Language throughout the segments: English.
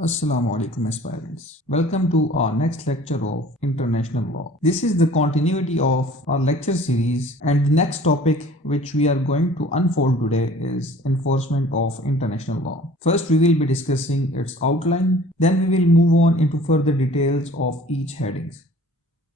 Assalamu alaikum aspirants. Welcome to our next lecture of international law. This is the continuity of our lecture series, and the next topic which we are going to unfold today is enforcement of international law. First we will be discussing its outline, then we will move on into further details of each headings.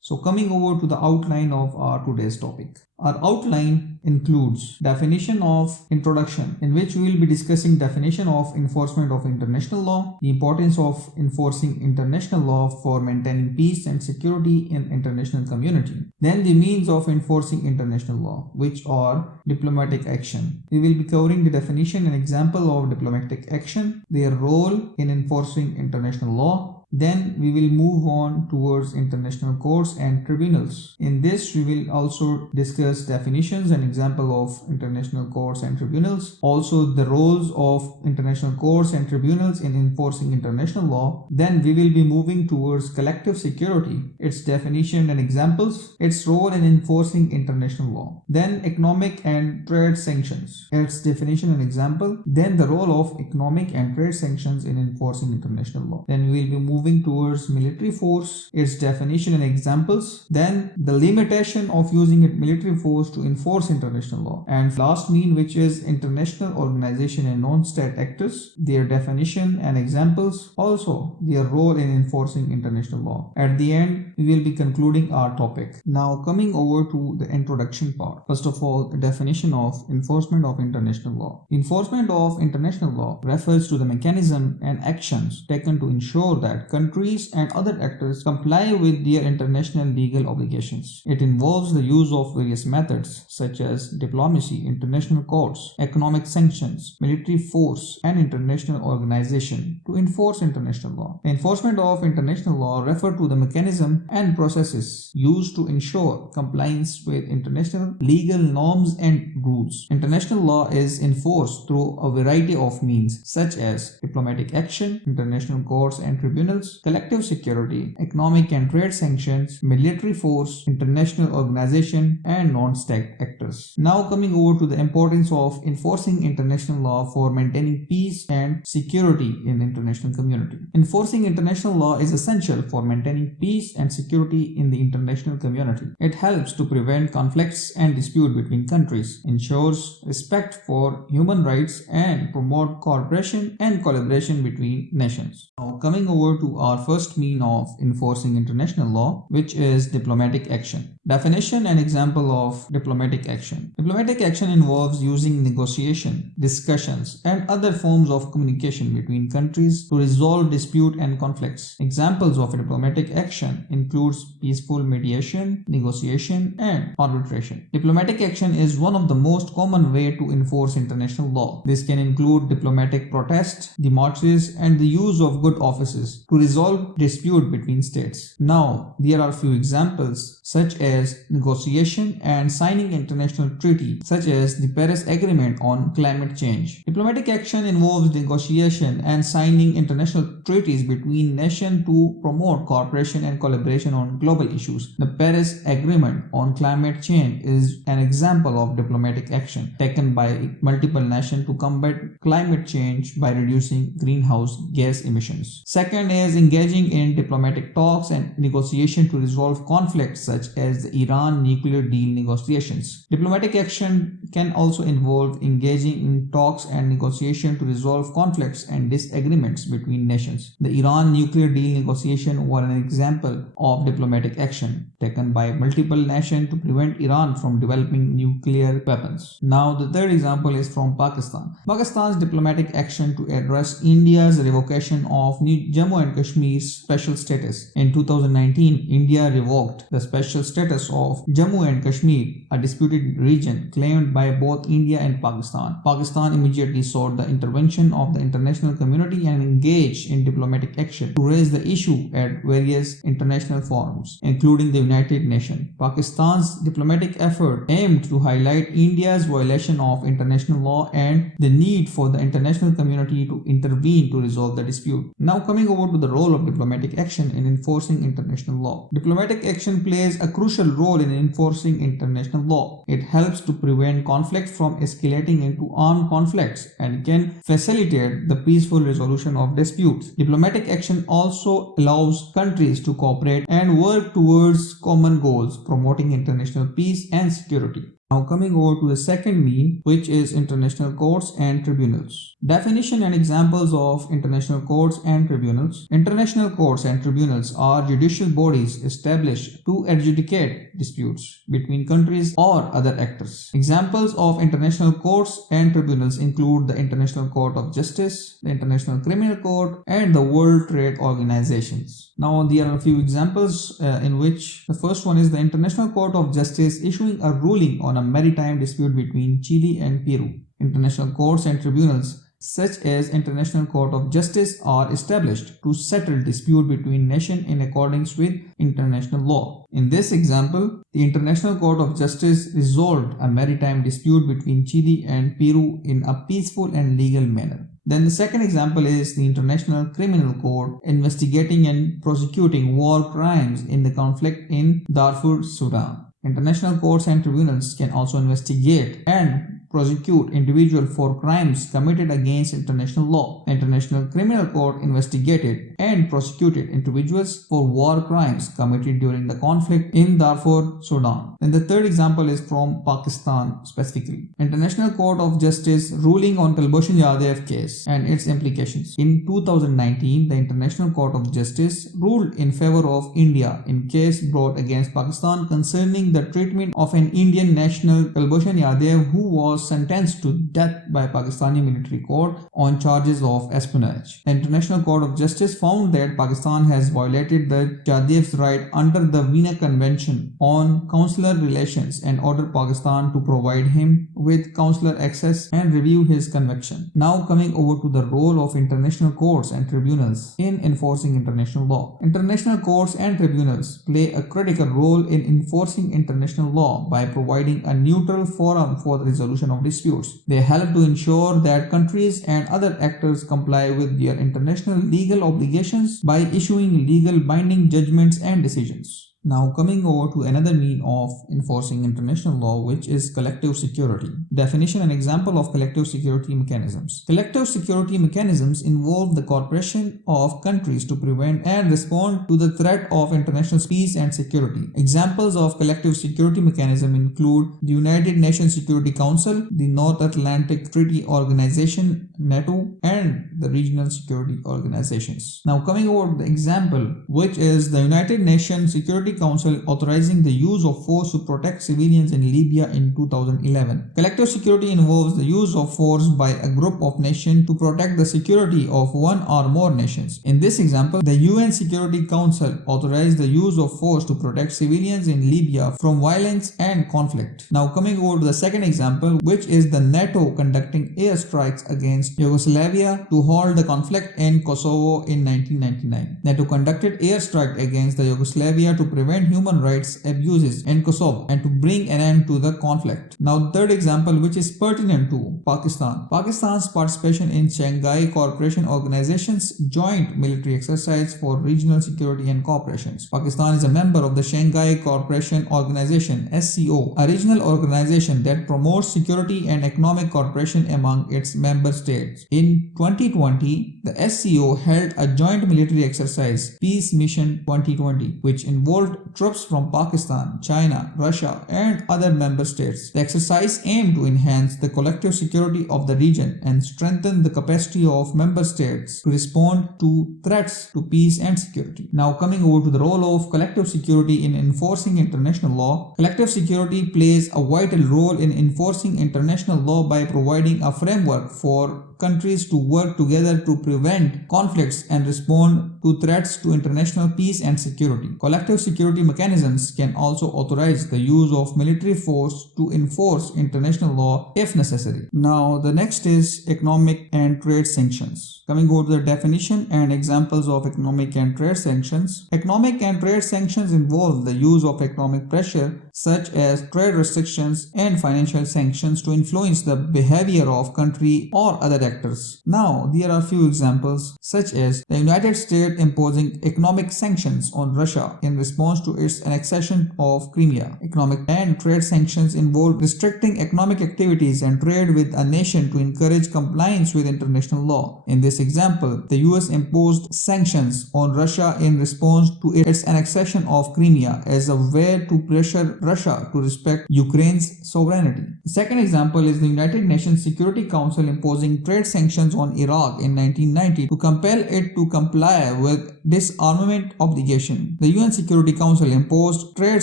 So coming over to the outline of our today's topic. Our outline includes definition of introduction, in which we will be discussing definition of enforcement of international law, the importance of enforcing international law for maintaining peace and security in international community. Then the means of enforcing international law, which are diplomatic action. We will be covering the definition and example of diplomatic action, their role in enforcing international law. Then we will move on towards international courts and tribunals. In this, we will also discuss definitions and example of international courts and tribunals. Also, the roles of international courts and tribunals in enforcing international law. Then we will be moving towards collective security, its definition and examples, its role in enforcing international law. Then economic and trade sanctions, its definition and example. Then the role of economic and trade sanctions in enforcing international law. Then we will be moving towards military force, its definition and examples, then the limitation of using military force to enforce international law, and last mean, which is international organization and non-state actors, their definition and examples, also their role in enforcing international law. At the end, we will be concluding our topic. Now coming over to the introduction part. First of all, the definition of enforcement of international law. Enforcement of international law refers to the mechanism and actions taken to ensure that countries and other actors comply with their international legal obligations. It involves the use of various methods such as diplomacy, international courts, economic sanctions, military force, and international organization to enforce international law. The enforcement of international law refers to the mechanism and processes used to ensure compliance with international legal norms and rules. International law is enforced through a variety of means such as diplomatic action, international courts and tribunals, collective security, economic and trade sanctions, military force, international organization, and non-state actors. Now coming over to the importance of enforcing international law for maintaining peace and security in the international community. Enforcing international law is essential for maintaining peace and security in the international community. It helps to prevent conflicts and dispute between countries, ensures respect for human rights, and promote cooperation and collaboration between nations. Now coming over to our first mean of enforcing international law, which is diplomatic action. Definition and example of diplomatic action. Diplomatic action involves using negotiation, discussions, and other forms of communication between countries to resolve dispute and conflicts. Examples of diplomatic action includes peaceful mediation, negotiation, and arbitration. Diplomatic action is one of the most common way to enforce international law. This can include diplomatic protest, demarches, and the use of good offices to resolve dispute between states. Now, there are few examples such as negotiation and signing international treaty such as the Paris Agreement on climate change. Diplomatic action involves negotiation and signing international treaties between nations to promote cooperation and collaboration on global issues. The Paris Agreement on climate change is an example of diplomatic action taken by multiple nations to combat climate change by reducing greenhouse gas emissions. Second is engaging in diplomatic talks and negotiation to resolve conflicts such as the Iran nuclear deal negotiations. Diplomatic action can also involve engaging in talks and negotiation to resolve conflicts and disagreements between nations. The Iran nuclear deal negotiation were an example of diplomatic action taken by multiple nations to prevent Iran from developing nuclear weapons. Now the third example is from Pakistan. Pakistan's diplomatic action to address India's revocation of Jammu and Kashmir's special status. In 2019, India revoked the special status of Jammu and Kashmir, a disputed region claimed by both India and Pakistan. Pakistan immediately sought the intervention of the international community and engaged in diplomatic action to raise the issue at various international forums, including the United Nations. Pakistan's diplomatic effort aimed to highlight India's violation of international law and the need for the international community to intervene to resolve the dispute. Now coming over to the role of diplomatic action in enforcing international law. Diplomatic action plays a crucial crucial role in enforcing international law. It helps to prevent conflict from escalating into armed conflicts and can facilitate the peaceful resolution of disputes. Diplomatic action also allows countries to cooperate and work towards common goals, promoting international peace and security. Now coming over to the second mean, which is international courts and tribunals. Definition and examples of international courts and tribunals. International courts and tribunals are judicial bodies established to adjudicate disputes between countries or other actors. Examples of international courts and tribunals include the International Court of Justice, the International Criminal Court, and the World Trade Organizations. Now there are a few examples in which the first one is the International Court of Justice issuing a ruling on a maritime dispute between Chile and Peru. International courts and tribunals such as International Court of Justice are established to settle dispute between nations in accordance with international law. In this example, the International Court of Justice resolved a maritime dispute between Chile and Peru in a peaceful and legal manner. Then the second example is the International Criminal Court investigating and prosecuting war crimes in the conflict in Darfur, Sudan. International courts and tribunals can also investigate and prosecute individuals for crimes committed against international law. The International Criminal Court investigated and prosecuted individuals for war crimes committed during the conflict in Darfur, Sudan. And the third example is from Pakistan specifically. International Court of Justice ruling on Kulbhushan Yadav case and its implications. In 2019, the International Court of Justice ruled in favor of India in case brought against Pakistan concerning the treatment of an Indian national Kulbhushan Yadav who was sentenced to death by Pakistani military court on charges of espionage. The International Court of Justice found that Pakistan has violated the Yadav's right under the Vienna Convention on Consular Relations and ordered Pakistan to provide him with consular access and review his conviction. Now coming over to the role of international courts and tribunals in enforcing international law. International courts and tribunals play a critical role in enforcing international law by providing a neutral forum for the resolution of disputes. They help to ensure that countries and other actors comply with their international legal obligations by issuing legal binding judgments and decisions. Now coming over to another mean of enforcing international law, which is collective security. Definition and example of collective security mechanisms. Collective security mechanisms involve the cooperation of countries to prevent and respond to the threat of international peace and security. Examples of collective security mechanism include the United Nations Security Council, the North Atlantic Treaty Organization, NATO, and the regional security organizations. Now coming over to the example, which is the United Nations Security Council authorizing the use of force to protect civilians in Libya in 2011. Collective security involves the use of force by a group of nations to protect the security of one or more nations. In this example, the UN Security Council authorized the use of force to protect civilians in Libya from violence and conflict. Now coming over to the second example, which is the NATO conducting airstrikes against Yugoslavia to halt the conflict in Kosovo in 1999. NATO conducted airstrike against the Yugoslavia to prevent human rights abuses in Kosovo and to bring an end to the conflict. Now the third example, which is pertinent to Pakistan. Pakistan's participation in Shanghai Cooperation Organization's joint military exercise for regional security and cooperation. Pakistan is a member of the Shanghai Cooperation Organization (SCO), a regional organization that promotes security and economic cooperation among its member states. In 2020, the SCO held a joint military exercise, Peace Mission 2020, which involved troops from Pakistan, China, Russia, and other member states. The exercise aimed to enhance the collective security of the region and strengthen the capacity of member states to respond to threats to peace and security. Now coming over to the role of collective security in enforcing international law. Collective security plays a vital role in enforcing international law by providing a framework for countries to work together to prevent conflicts and respond to threats to international peace and security. Collective security mechanisms can also authorize the use of military force to enforce international law if necessary. Now the next is economic and trade sanctions. Coming over to the definition and examples of economic and trade sanctions. Economic and trade sanctions involve the use of economic pressure such as trade restrictions and financial sanctions to influence the behavior of country or other actors. Now, there are few examples such as the United States imposing economic sanctions on Russia in response to its annexation of Crimea. Economic and trade sanctions involve restricting economic activities and trade with a nation to encourage compliance with international law. In this example, the US imposed sanctions on Russia in response to its annexation of Crimea as a way to pressure Russia to respect Ukraine's sovereignty. The second example is the United Nations Security Council imposing trade sanctions on Iraq in 1990 to compel it to comply with disarmament obligation. The UN Security Council imposed trade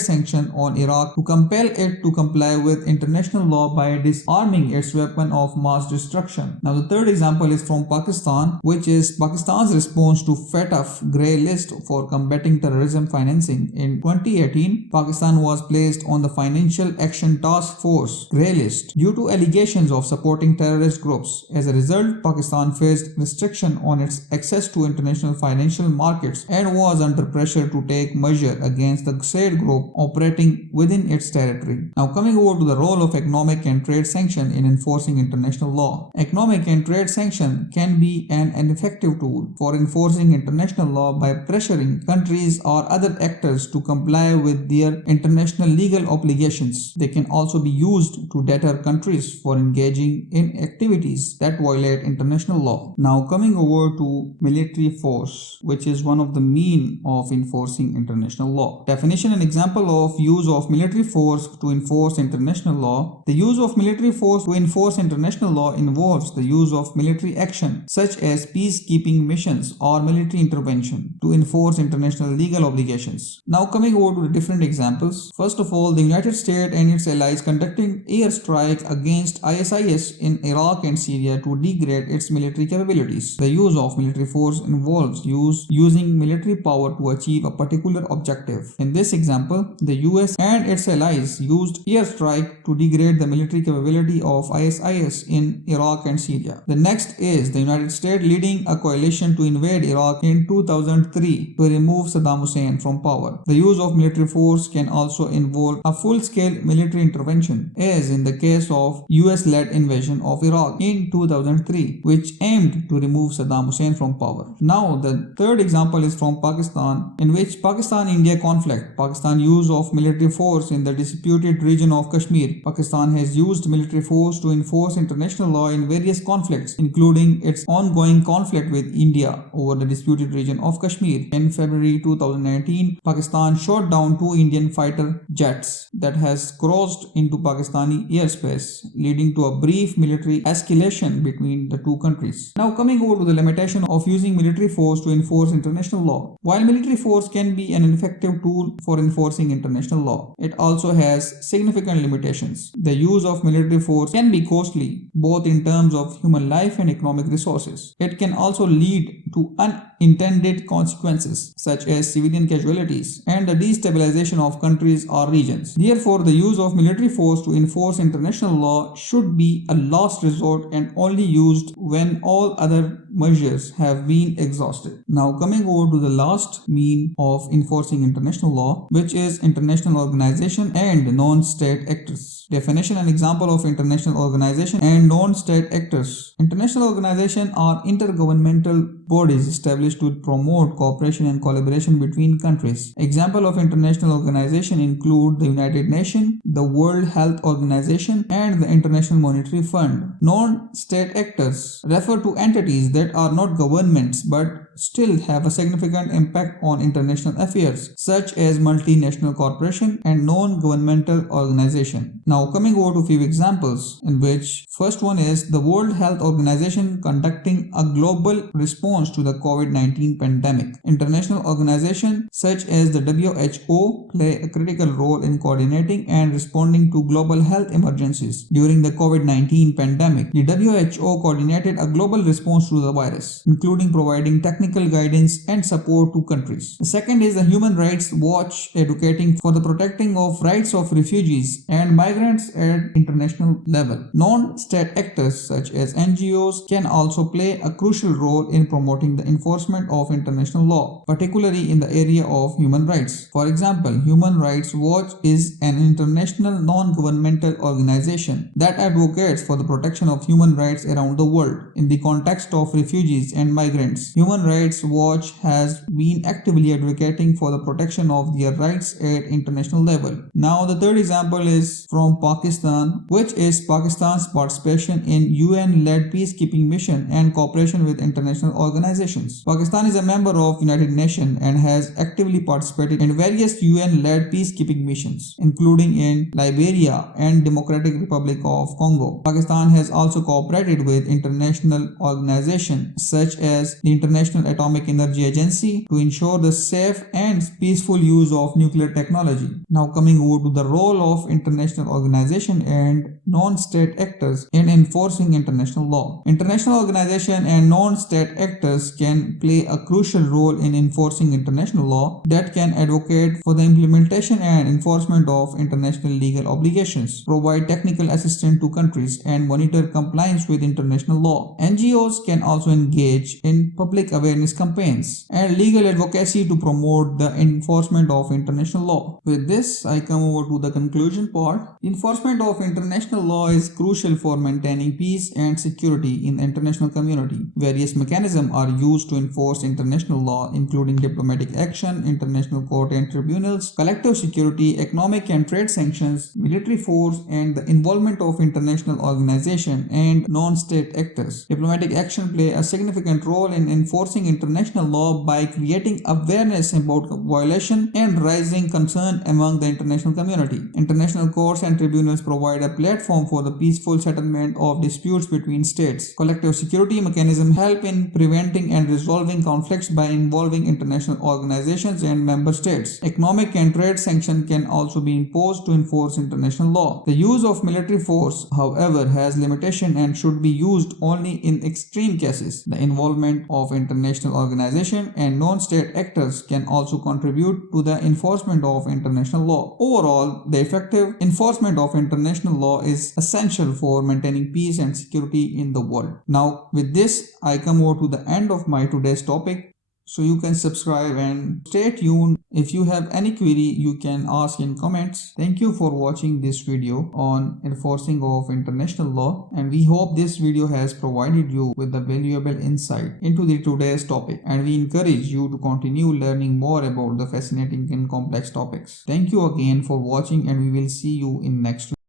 sanctions on Iraq to compel it to comply with international law by disarming its weapon of mass destruction. Now the third example is from Pakistan, which is Pakistan's response to FATF grey list for combating terrorism financing. In 2018, Pakistan was placed on the Financial Action Task Force grey list due to allegations of supporting terrorist groups. As a result, Pakistan faced restriction on its access to international financial markets and was under pressure to take measure against the said group operating within its territory. Now coming over to the role of economic and trade sanction in enforcing international law. Economic and trade sanction can be an effective tool for enforcing international law by pressuring countries or other actors to comply with their international legal obligations. They can also be used to deter countries for engaging in activities that violate international law. Now coming over to military force, which is one of the means of enforcing international law. Definition and example of use of military force to enforce international law. The use of military force to enforce international law involves the use of military action such as peacekeeping missions or military intervention to enforce international legal obligations. Now coming over to the different examples. First of all, the United States and its allies conducting air strike against ISIS in Iraq and Syria to degrade its military capabilities. The use of military force involves using military power to achieve a particular objective. In this example, the US and its allies used airstrike to degrade the military capability of ISIS in Iraq and Syria. The next is the United States leading a coalition to invade Iraq in 2003 to remove Saddam Hussein from power. The use of military force can also involve a full-scale military intervention, as in the case of US-led invasion of Iraq in 2003, which aimed to remove Saddam Hussein from power. Now, the third example is from Pakistan, in which Pakistan-India conflict. Pakistan use of military force in the disputed region of Kashmir. Pakistan has used military force to enforce international law in various conflicts, including its ongoing conflict with India over the disputed region of Kashmir. In February 2019, Pakistan shot down 2 Indian fighter jets that has crossed into Pakistani airspace, leading to a brief military escalation between the two countries. Now coming over to the limitation of using military force to enforce international law. While military force can be an effective tool for enforcing international law, it also has significant limitations. The use of military force can be costly, both in terms of human life and economic resources. It can also lead to unintended consequences, such as civilian casualties and the destabilization of countries or regions. Therefore, the use of military force to enforce international law should be a last resort and only used when all other measures have been exhausted. Now coming over to the last mean of enforcing international law, which is international organization and non-state actors. Definition and example of international organization and non-state actors. International organizations are intergovernmental bodies established to promote cooperation and collaboration between countries. Example of international organization include the United Nations, the World Health Organization, and the International Monetary Fund. Non-state actors refer to entities that are not governments but still have a significant impact on international affairs, such as multinational corporation and non-governmental organization. Now coming over to few examples, in which first one is the World Health Organization conducting a global response to the COVID-19 pandemic. International organizations such as the WHO play a critical role in coordinating and responding to global health emergencies. During the COVID-19 pandemic, the WHO coordinated a global response to the virus, including providing technical technical guidance and support to countries. The second is the Human Rights Watch, advocating for the protecting of rights of refugees and migrants at international level. Non-state actors such as NGOs can also play a crucial role in promoting the enforcement of international law, particularly in the area of human rights. For example, Human Rights Watch is an international non-governmental organization that advocates for the protection of human rights around the world. In the context of refugees and migrants, Human Rights Watch has been actively advocating for the protection of their rights at international level. Now, the third example is from Pakistan, which is Pakistan's participation in UN-led peacekeeping mission and cooperation with international organizations. Pakistan is a member of United Nations and has actively participated in various UN-led peacekeeping missions, including in Liberia and Democratic Republic of Congo. Pakistan has also cooperated with international organizations such as the International Atomic Energy Agency to ensure the safe and peaceful use of nuclear technology. Now coming over to the role of international organizations and non-state actors in enforcing international law. International organizations and non-state actors can play a crucial role in enforcing international law that can advocate for the implementation and enforcement of international legal obligations, provide technical assistance to countries, and monitor compliance with international law. NGOs can also engage in public awareness campaigns and legal advocacy to promote the enforcement of international law. With this, I come over to the conclusion part. Enforcement of international law is crucial for maintaining peace and security in the international community. Various mechanisms are used to enforce international law, including diplomatic action, international court and tribunals, collective security, economic and trade sanctions, military force, and the involvement of international organizations and non-state actors. Diplomatic action play a significant role in enforcing international law by creating awareness about violation and raising concern among the international community. International courts and tribunals provide a platform for the peaceful settlement of disputes between states. Collective security mechanisms help in preventing and resolving conflicts by involving international organizations and member states. Economic and trade sanctions can also be imposed to enforce international law. The use of military force, however, has limitations and should be used only in extreme cases. The involvement of international organizations and non-state actors can also contribute to the enforcement of international law. Overall, the effective enforcement of international law is essential for maintaining peace and security in the world. Now, with this, I come over to the end of my today's topic. So you can subscribe and stay tuned. If you have any query, you can ask in comments. Thank you for watching this video on enforcing of international law, and we hope this video has provided you with a valuable insight into today's topic, and we encourage you to continue learning more about the fascinating and complex topics. Thank you again for watching, and we will see you in next video.